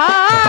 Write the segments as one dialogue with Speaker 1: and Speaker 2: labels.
Speaker 1: high.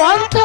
Speaker 1: quanto